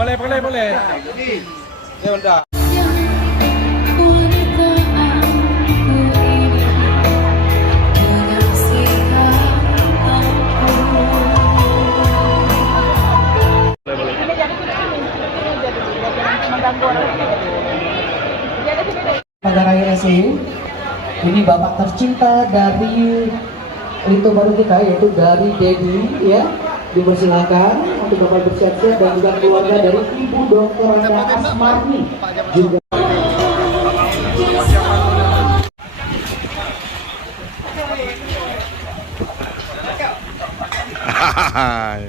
Boleh, boleh, boleh. Ya udah. Manggarai SE, ini bapak tercinta dari Rito baru kita, yaitu dari Dedi, ya, dipersilakan untuk bapak bersiap-siap, dan juga keluarga dari Ibu Dr. Randa Asmarni juga. Hahaha.